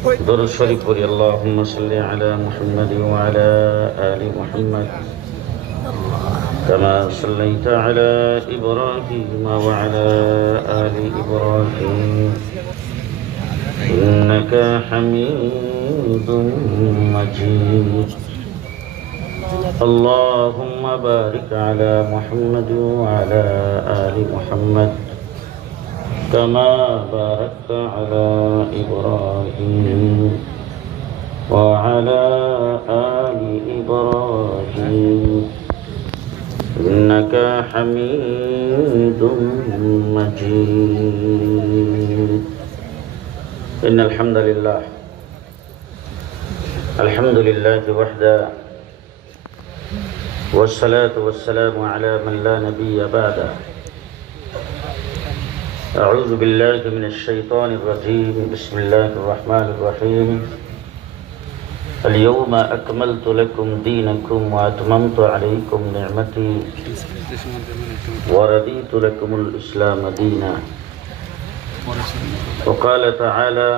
درود شريف قولي اللهم صل على محمد وعلى آل محمد كما صليت على إبراهيم وعلى آل إبراهيم إنك حميد مجيد. اللهم بارك على محمد وعلى آل محمد كما باركت على إبراهيم وعلى آل إبراهيم إنك حميد مجيد. إن الحمد لله وحده والصلاة والسلام على من لا نبي بعده. أعوذ بالله من الشيطان الرجيم. بسم الله الرحمن الرحيم. اليوم أكملت لكم دينكم وأتممت عليكم نعمتي ورضيت لكم الإسلام دينا. وقال تعالى: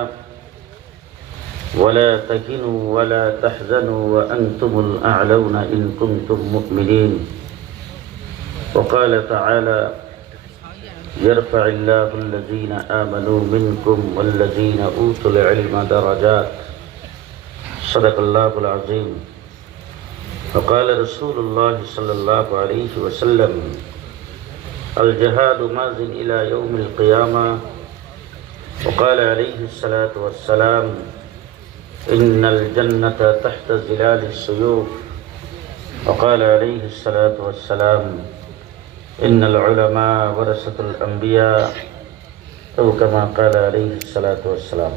ولا تهنوا ولا تحزنوا وأنتم الأعلون إن كنتم مؤمنين. وقال تعالى: يرفع الله الذين آمنوا منكم والذين أوتوا العلم درجات. صدق الله العظيم. وقال رسول الله صلى الله عليه وسلم: الجهاد ماض إلى يوم القيامة. وقال عليه الصلاة والسلام: إن الجنة تحت ظلال السيوف. وقال عليه الصلاة والسلام: إن العلماء ورثة الأنبياء، أو كما قال عليه الصلاة والسلام.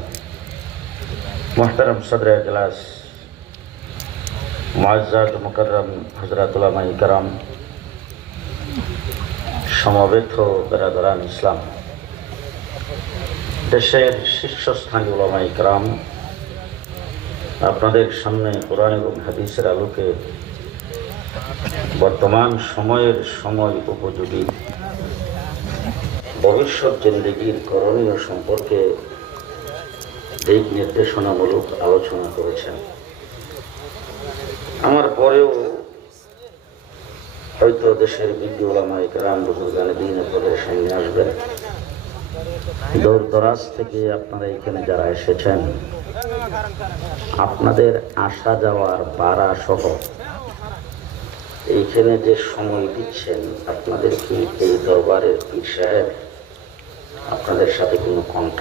محترم صدر اجلاس, মুআজ্জাজ মুকাররম হযরত উলামায়ে কেরাম, সমবেত বেরাদরান ইসলাম, দেশের শীর্ষস্থানীয় উলামায়ে কেরাম, আপনাদের সামনে কোরআন এবং হাদিসের আলোকে বর্তমান সময় উপযোগী ভবিষ্যৎ জিন্দেগির করণীয় সম্পর্কে দিক নির্দেশনামূলক আলোচনা করেছেন। আমার পরেও হয়তো দেশের বিজ্ঞ উলামায়ে কেরাম বুজুর্গানে দ্বীন আপনাদের সামনে আসবেন। দূর দরাজ থেকে আপনারা এখানে যারা এসেছেন, আপনাদের আসা যাওয়ার ভাড়া সহ এইখানে যে সময় দিচ্ছেন, আপনাদের কি এই দরবারের পীর সাহেব আপনাদের সাথে কোনো কন্ট্রাক্ট